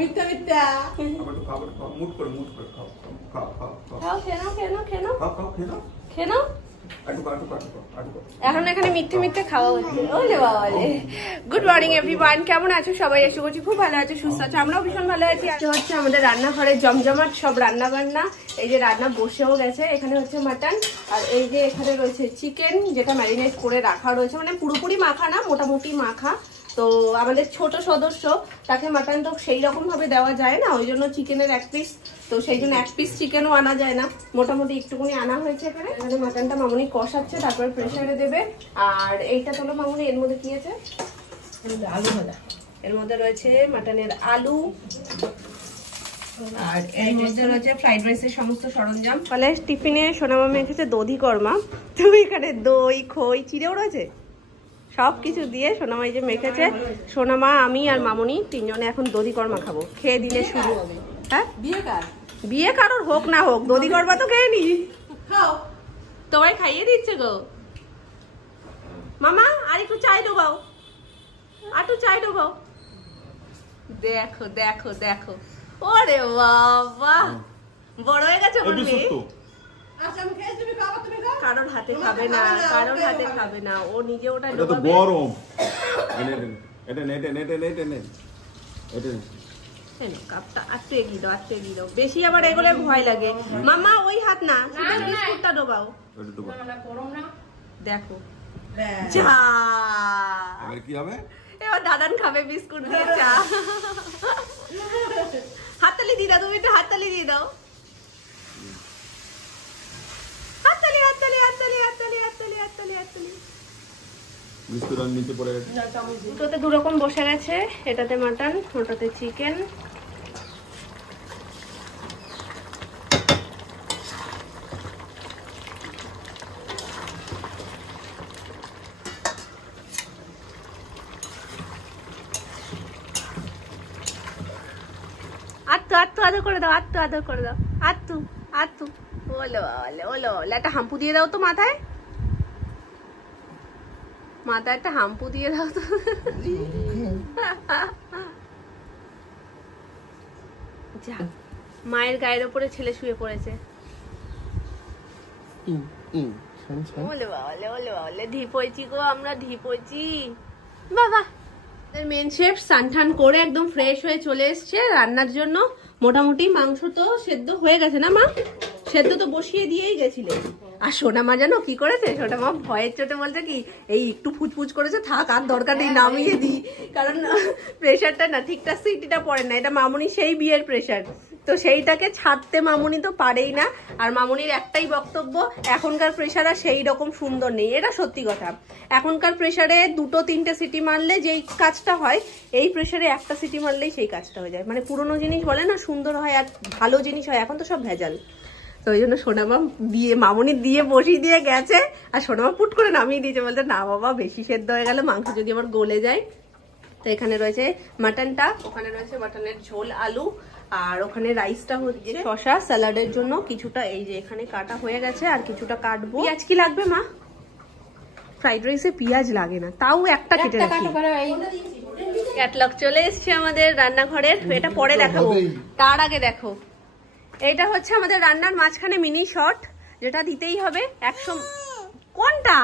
মিথ্যা মিথ্যা মুট করে খাও খাও খাও খাও খেনো এখন এখানে মিথ্যে মিথ্যে খাওয়া হচ্ছে। ওলে বাবালে, গুড মর্নিং এভরিওয়ান, কেমন আছো সবাই? আশা করছি খুব ভালো আছো, সুস্থ আছো, আমরাও ভীষণ ভালো আছি। আজকে হচ্ছে আমাদের রান্নাঘরে জমজমাট সব রান্না বান্না। এই যে রান্না বসেও গেছে, এখানে হচ্ছে মাটন, আর এই যে এখানে রয়েছে চিকেন, যেটা ম্যারিনেট করে রাখা রয়েছে, মানে পুরোপুরি মাখা না, মোটামুটি মাখা। তো আমাদের ছোট সদস্য, তাকে মাটন তো সেই রকম ভাবে দেওয়া যায় না, ওই জন্য চিকেনের এক পিস, তো সেই জন্য এক পিস চিকেনও আনা যায় না, মোটামুটি একটুকুনি আনা হয়েছে। এখানে এখানে মাটনটা মামুনি কষাচ্ছে, তারপরে প্রেসারে দেবে। আর এইটা তোলো মামুনি, এর মধ্যে কি আছে? আলু ভাজা, এর মধ্যে রয়েছে মাটনের আলু, আর এর মধ্যে রয়েছে ফ্রাইড রাইসের সমস্ত সরঞ্জাম। ফলে টিফিনে সোনামামি এসেছে দধি কর্মা, তো এখানে দই খই চিড়েও রয়েছে, সবকিছু দিয়ে সোনামা এই যে মেখেছে। সোনামা, আমি আর মামুনি তিনজনে এখন দধি কর্মা খাবো, খেয়ে দিলে শুরু হবে। হ্যাঁ, বিয়ে কারোর হোক না হোক, দধি কর্মা তো খেয়ে নি, তোমায় খাইয়ে দিচ্ছে গো মামা। আর একটু চাই ডোবাও, আর একটু চাই ডোবাও। দেখো দেখো দেখো, ওরে বাবা, বড় হয়ে গেছে আমার মেয়ে। কারোর হাতে খাবে না, কারোর হাতে খাবে না, ও নিজে ওটা ডোবাবে। গরম কাপটা আটটু এগিয়ে দাও, আটটু এগিয়ে দাও, বেশি আবার এগুলো ভয় লাগে। মামা ওই হাত না, শুধু বিস্কুটটা ডোবাও। দেখো যা, এবার কি হবে? এবার দাদান খাবে বিস্কুট দিয়ে চা। হাততালি দিয়ে দাও, তুমি একটু হাততালি দিয়ে দাও। হাততালি হাততালি হাততালি হাততালি হাততালি হাততালি হাততালি। বিস্কুট আর নিচে পড়ে গেছে। দুটোতে দু রকম বসে গেছে, এটাতে মাটন, ওটাতে চিকেন। আত্তু আত্তু আদর করে দাও, আত্তু আদর করে দাও, আত্তু আত্তু। ওলো ওলো ওলো, একটা হাম্পু দিয়ে দাও তো মাথায়, মাথায় একটা হাম্পু দিয়ে দাও তো। যা, মায়ের গায়ের উপরে ছেলে শুয়ে পড়েছে। ওলে বাবালে, ওলে বাবালে, ঢিপ হয়েছি গো আমরা, ঢিপ হয়েছি বাবা। মেন শেফ সানঠান করে একদম ফ্রেশ হয়ে চলে এসছে রান্নার জন্য। মোটামুটি মাংস তো সেদ্ধ হয়ে গেছে না মা? সেদ্ধ তো বসিয়ে দিয়েই গেছিলে। আর সোনা মা জানো কি করেছে? সোনা মা ভয়ের চোটে বলছে কি, এই একটু ফুচফুচ করেছে, থাক আর দরকার নেই, নামিয়ে দিই, কারণ প্রেশারটা না ঠিকঠাক সিটিটা পড়ে না, এটা মামুনি সেই বিয়ের প্রেশার, তো সেইটাকে ছাড়তে মামুনি তো পারেই না। আর মামুনির একটাই বক্তব্য, এখনকার প্রেশার আর সেই রকম সুন্দর নেই, এটা সত্যি কথা। এখনকার প্রেশারে দুটো তিনটে সিটি মারলে যেই কাজটা হয়, এই প্রেশারে একটা সিটি মারলেই সেই কাজটা হয়ে যায়। মানে পুরোনো জিনিস বলে না সুন্দর হয় আর ভালো জিনিস হয়, এখন তো সব ভেজাল। তো ওই জন্য সোনামা দিয়ে মামুনি দিয়ে বসিয়ে দিয়ে গেছে, আর সোনামা পুট করে নামিয়ে দিয়েছে, বলতে না বাবা বেশি সেদ্ধ হয়ে গেলে মাংস যদি আবার গলে যায়। তো এখানে রয়েছে মাটনটা, ওখানে রয়েছে মাটনের ঝোল আলু, আর ওখানে রাইসটা হচ্ছে শসা স্যালাডের জন্য কিছুটা, এই যে এখানে কাটা হয়ে গেছে, আর কিছুটা কাটবো। পেঁয়াজ কি লাগবে মা? ফ্রাইড রাইসে পেঁয়াজ লাগে না, তাও একটা কেটে রাখি। ক্যাটলগ চলে এসছে আমাদের রান্নাঘরের, এটা পরে দেখাবো, তার আগে দেখো এটা হচ্ছে আমাদের রান্নার মাঝখানে মিনি শট, যেটা দিতেই হবে 100। কোনটা?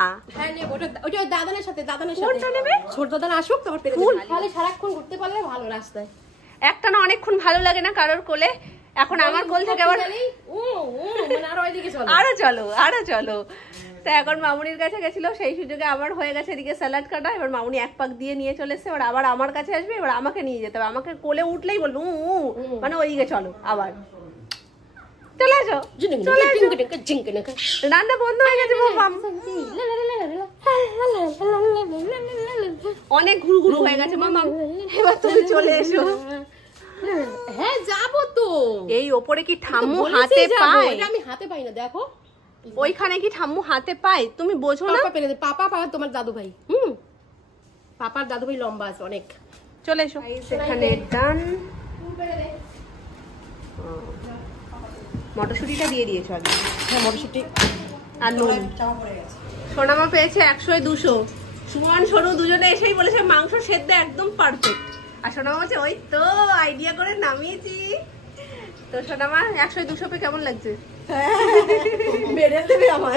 ওটা দাদানের সাথে, দাদানের সাথে নেবে, ছোট দাদান আসুক, তারপর ফুল তাহলে সারাক্ষণ ঘুরতে পারলে ভালো রাস্তায়। একটা না অনেকক্ষণ ভালো লাগে না কারোর কোলে, এখন আমার কোল থেকে আবার আরো চলো আরো চলো। তো এখন মামুনির কাছে গেছিল, সেই সুযোগে আমার হয়ে গেছে এদিকে স্যালাড কাটা, এবার মামুনি এক পাক দিয়ে নিয়ে চলে এসছে, এবার আবার আমার কাছে আসবে, এবার আমাকে নিয়ে যেতে হবে, আমাকে কোলে উঠলেই বলবো মানে ওইদিকে চলো, আবার চলে আসো চলে আসো। রান্না বন্ধ হয়ে গেছে, অনেক ঘুরঘুরু হয়ে গেছে মামা, এবার তুমি চলে এসো। হ্যাঁ যাবো তো, এই ওপরে কি ঠাম্মু হাতে পায়? আমি হাতে পাই না, দেখো ওইখানে কি ঠাম্মু হাতে পায়, তুমি বোঝো না? পাপা তোমার দাদু ভাই, পাপার দাদু ভাই লম্বা আছে অনেক। চলে এসো, এখানে ডান। মটরশুঁটিটা দিয়ে দিয়েছো আগে? হ্যাঁ মটরশুঁটি আর নুন। সোনামা পেয়েছে 100 200, সুমন সরু দুজনে এসেই বলেছে মাংস সেদ্ধ একদম পারফেক্ট। আর সোনামা বলছে ওই তো ইয়ে করে নামিয়েছি। তো সোনামা 100-200 পে কেমন লাগছে? বেড়ে দেবে আমার।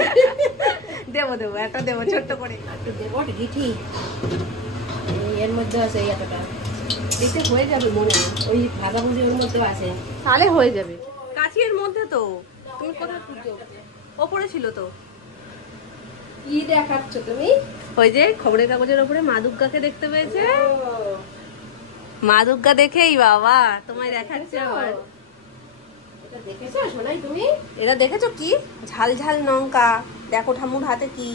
দেবো একটা দেবো ছোট্ট করে। দেবো গিঠি এর মধ্যে আছে এতটা, এতে হয়ে যাবে মনে হয়। ওই ভাজাভুজি ওর মধ্যে আছে, তাহলে হয়ে যাবে। কাছি এর মধ্যে তো তুমি কোথায় খুঁজছো? ওপরে ছিল তো। কি দেখাচ্ছ তুমি? ওই যে খবরের কাগজের ওপরে মা দুর্গাকে দেখতে পেয়েছে। মা দুর্গা দেখেই বাবা তোমায় দেখাচ্ছে আবার। এটা দেখেছো শোনাই তুমি? এটা দেখেছো কি? ঝাল ঝাল লঙ্কা। দেখো ঠাম্মুর হাতে কি।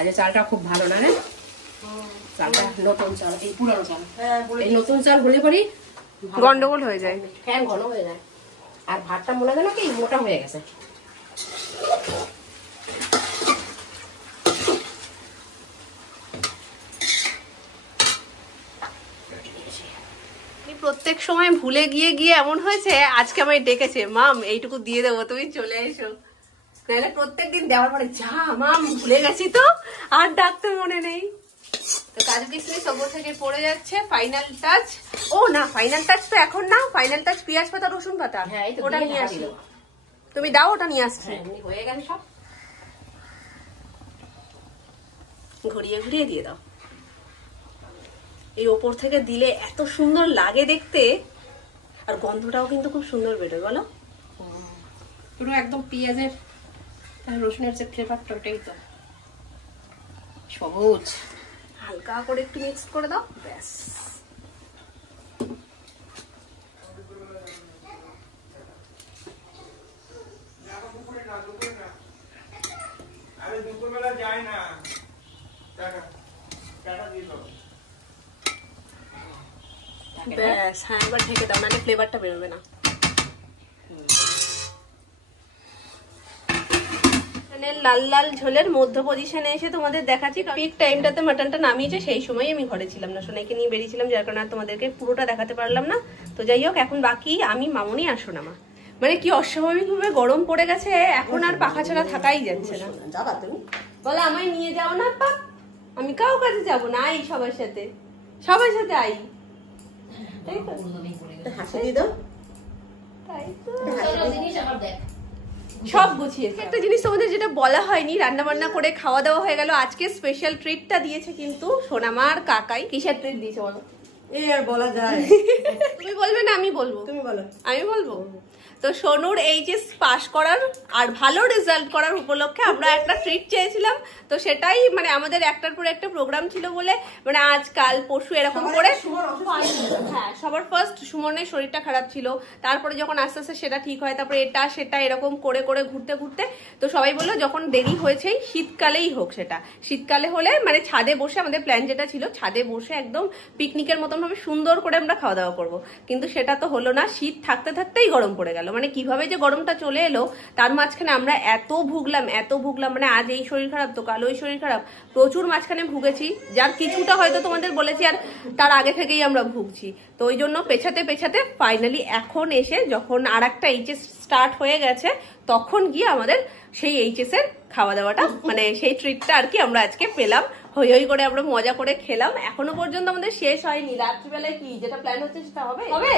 আজকে চালটা খুব ভালো না রে, চালটা নতুন চাল, এই পুরানো চাল। এই নতুন চাল হলে পরে গন্ডগোল হয়ে যায়, ফ্যান ঘন হয়ে যায়। আর ভাতটা মনে হয় না কি মোটা হয়ে গেছে। প্রত্যেক সময় ভুলে গিয়ে গিয়ে এমন হয়েছে আজকে আমায় ডেকেছে, মাম এইটুকু দিয়ে দেবো তুমি চলে এসো। তাহলে প্রত্যেকদিন দেওয়ার পরে যা মাম ভুলে গেছি তো আর ডাকতে মনে নেই। তো কাজু কিশমিশ ওপর থেকে পড়ে যাচ্ছে। ফাইনাল টাচ, ও না ফাইনাল টাচ তো এখন না, ফাইনাল টাচ পেঁয়াজ পাতা রসুন পাতা, ওটা নিয়ে আসি। তুমি দাও, ওটা নিয়ে আসছি। হয়ে গেছে সব, ঘুরিয়ে ঘুরিয়ে দিয়ে দাও। এই ওপর থেকে দিলে এত সুন্দর লাগে দেখতে, আর গন্ধটাও কিন্তু খুব সুন্দর বেরোয় বলো। পুরো একদম পেঁয়াজের রসুনের যে ফ্লেভারটা ওটাই তো সবুজ। হালকা করে একটু মিক্স করে দাও, ব্যাস। দুপুরবেলা যায় না, টাকা দিয়ে দাও। ব্যাস, হ্যাঁ এবার ঢেকে দাও, মানে ফ্লেভারটা বেরোবে না। লাল লাল ঝোলের মধ্য পজিশনে এসে তোমাদের দেখাচ্ছি। পিক টাইমটাতে মাটনটা নামিয়েছে, সেই সময় আমি ঘরে ছিলাম না, সোনাইকে নিয়ে বেরিয়েছিলাম, যার কারণে তোমাদেরকে পুরোটা দেখাতে পারলাম না। তো যাই হোক, এখন বাকি আমি মামুনি আর সোনামা। মানে কি অস্বাভাবিক ভাবে গরম পড়ে গেছে, এখন আর পাখা ছাড়া থাকাই যাচ্ছে না। যাবা তুমি? বলে আমায় নিয়ে যাও না পা, আমি কাউ কাছে যাবো না, আই সবার সাথে, সবার সাথে আই। হাসি দিয়ে দাও। তাই তো সব গুছিয়েছে। একটা জিনিস তোমাদের যেটা বলা হয়নি, রান্না বান্না করে খাওয়া দাওয়া হয়ে গেল। আজকে স্পেশাল ট্রিটটা দিয়েছে কিন্তু সোনামার কাকাই। কিসের ট্রিট দিয়েছে বলো? এই আর বলা যায়? তুমি বলবে না আমি বলবো? তুমি বলো। আমি বলবো। তো সোনুর এইচএস পাস করার আর ভালো রেজাল্ট করার উপলক্ষে আমরা একটা ট্রিট চেয়েছিলাম। তো সেটাই মানে আমাদের একটার পর একটা প্রোগ্রাম ছিল বলে, মানে আজ কাল পরশু এরকম করে, হ্যাঁ সবার ফার্স্ট সুমনের শরীরটা খারাপ ছিল, তারপরে যখন আস্তে আস্তে সেটা ঠিক হয়, তারপরে এটা সেটা এরকম করে করে ঘুরতে ঘুরতে তো সবাই বললো যখন দেরি হয়েছেই শীতকালেই হোক, সেটা শীতকালে হলে মানে ছাদে বসে, আমাদের প্ল্যান যেটা ছিল ছাদে বসে একদম পিকনিকের মতন ভাবে সুন্দর করে আমরা খাওয়া দাওয়া করবো, কিন্তু সেটা তো হলো না। শীত থাকতে থাকতেই গরম পড়ে গেল, মানে কিভাবে যে গরমটা চলে এলো, তার মাঝখানে আমরা এত ভুগলাম, মানে আজ এই শরীর খারাপ তো কাল ওই শরীর খারাপ, প্রচুর মাঝখানে ভুগেছি, যার কিছুটা হয়তো তোমাদের বলেছি, আর তার আগে থেকেই আমরা ভুগছি। তো ওই জন্য পেছাতে পেছাতে ফাইনালি এখন এসে যখন আর একটা এইচএস স্টার্ট হয়ে গেছে, তখন গিয়ে আমাদের সেই এইচএস এর খাওয়া দাওয়াটা, মানে সেই ট্রিটটা আর কি আমরা আজকে পেলাম। হই হই করে আমরা মজা করে খেলাম, এখনো পর্যন্ত আমাদের শেষ হয়নি। রাত্রিবেলায় কি যেটা প্ল্যান হচ্ছে সেটা হবে হবে।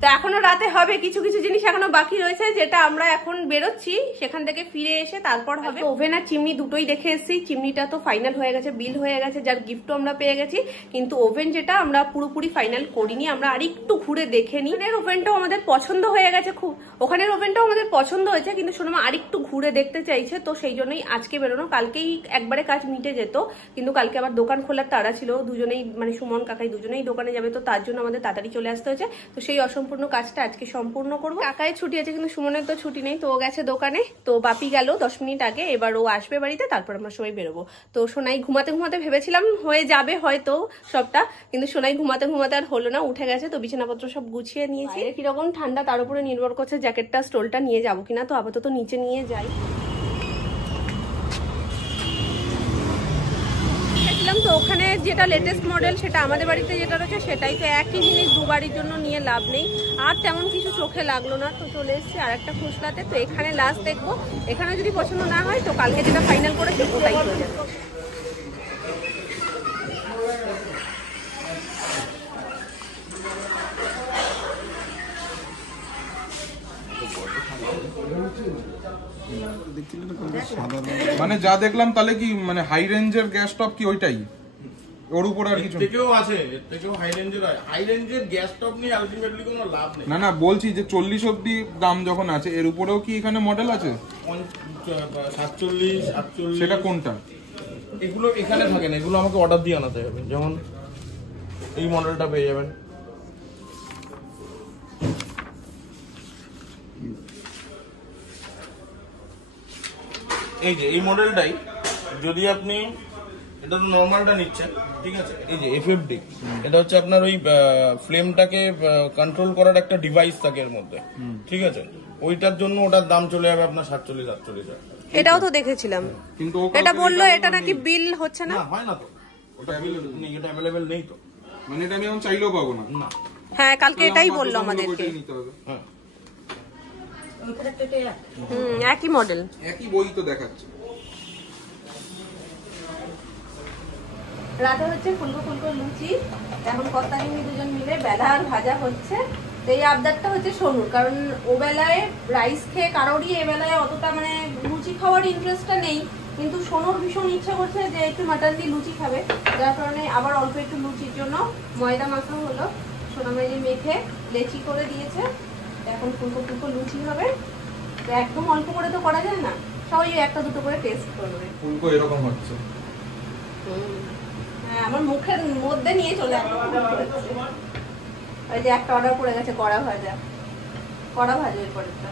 তো তো এখনো রাতে হবে, কিছু কিছু জিনিস এখনো বাকি রয়েছে যেটা আমরা এখন বেরোচ্ছি, সেখান থেকে ফিরে এসে তারপর হবে। ওভেন আর চিমনি দুটোই দেখে এসেছি, চিমনিটা তো ফাইনাল হয়ে গেছে, বিল হয়ে গেছে, যার গিফটও আমরা পেয়ে গেছি, কিন্তু ওভেন যেটা আমরা পুরোপুরি ফাইনাল করিনি, আমরা আরেকটু ঘুরে দেখে নিই। ওভেনটাও আমাদের পছন্দ হয়ে গেছে খুব, ওখানের ওভেনটাও আমাদের পছন্দ হয়েছে, কিন্তু সোনামা আরেকটু ঘুরে দেখতে চাইছে, তো সেই জন্যই আজকে বেরোনো। কালকেই একবারে কাজ মিটে যেত, কিন্তু কালকে আবার দোকান খোলার তাড়া ছিল, দুজনেই মানে সুমন কাকাই দুজনেই দোকানে যাবে, তো তার জন্য আমাদের তাড়াতাড়ি চলে আসতে হয়েছে। তো সেই অসম্পূর্ণ কাজটা আজকে সম্পূর্ণ করবো। কাকায় ছুটি আছে কিন্তু সুমনের তো ছুটি নেই, তো ও গেছে দোকানে, তো বাপি গেল 10 মিনিট আগে, এবার ও আসবে বাড়িতে, তারপর আমরা সবাই বেরোবো। তো সোনাই ঘুমাতে ঘুমাতে ভেবেছিলাম হয়ে যাবে হয়তো সবটা, কিন্তু সোনাই ঘুমাতে ঘুমাতে আর হলো না, উঠে গেছে। তো বিছানাপত্র সব গুছিয়ে নিয়েছি। কিরকম ঠান্ডা তার উপরে নির্ভর করছে জ্যাকেটটা স্টোলটা নিয়ে যাবো কিনা, তো আপাতত নিচে নিয়ে যাই। তো ওখানে যেটা লেটেস্ট মডেল সেটা আমাদের বাড়িতে যেটা রয়েছে সেটাই, তো একই জিনিস দুবারের জন্য নিয়ে লাভ নেই, আর তেমন কিছু চোখে লাগলো না, তো চলে এসেছি আর একটা খুচলাতে। তো এখানে লাস্ট দেখবো, এখানে যদি পছন্দ না হয় তো কালকে যেটা ফাইনাল করেছি ওটাই হয়ে যাবে। মানে যা দেখলাম তাহলে কি মানে হাই রেঞ্জের গ্যাস স্টোভ কি ওইটাই, ওর উপর আর কিছু থেকেও আছে, এর থেকেও হাই রেঞ্জের গ্যাস স্টোভ নিয়ে আলটিমেটলি কোনো লাভ নেই। না বলছি যে 40 অব্দি দাম যখন আছে, এর উপরেও কি এখানে মডেল আছে? 47, 48। সেটা কোনটা? এগুলো এখানে থাকে না, এগুলো আমাকে অর্ডার দিয়ে আনাতে হবে। যেমন এই মডেলটা পেয়ে যাবেন, এই যে এই মডেলটাই। যদি আপনি এটা তো নর্মালটা নিচ্ছেন, ঠিক আছে, এই যে এফএফডি, এটা হচ্ছে আপনার ওই ফ্লেমটাকে কন্ট্রোল করার একটা ডিভাইস থাকে এর মধ্যে, ঠিক আছে, ওইটার জন্য ওটার দাম চলে যাবে আপনার 47-48। এটাও তো দেখেছিলাম, কিন্তু এটা বললো এটা নাকি বিল হচ্ছে না, হয় না তো, ওটা এটা অ্যাভেলেবেল নেই তো, মানে এটা আমি এখন চাইলেও পাবো না। না, হ্যাঁ কালকে এটাই বললো আমাদেরকে। হ্যাঁ একই মডেল, একই বই তো দেখাচ্ছে। রাতে হচ্ছে ফুলকো ফুলকো লুচি, এখন কর্তারিনী দুজন মিলে বেলা আর ভাজা হচ্ছে। তো এই আবদারটা হচ্ছে সোনুর, কারণ ও বেলায় রাইস খেয়ে কারোরই এ বেলায় অতটা মানে লুচি খাওয়ার ইন্টারেস্টটা নেই, কিন্তু সোনুর ভীষণ ইচ্ছা করছে যে একটু মাটন দিয়ে লুচি খাবে, যার কারণে আবার অল্প একটু লুচির জন্য ময়দা মাখা হলো, সোনামাইজি মেখে লেচি করে দিয়েছে, এখন ফুলকো ফুলকো লুচি হবে। তো একদম অল্প করে তো করা যায় না, সবাই একটা দুটো করে টেস্ট করবে। ফুলকো এরকম হচ্ছে, হ্যাঁ আমার মুখের মধ্যে নিয়ে চলে আসবে। ওই যে একটা অর্ডার পড়ে গেছে কড়া ভাজা এরপরেরটা।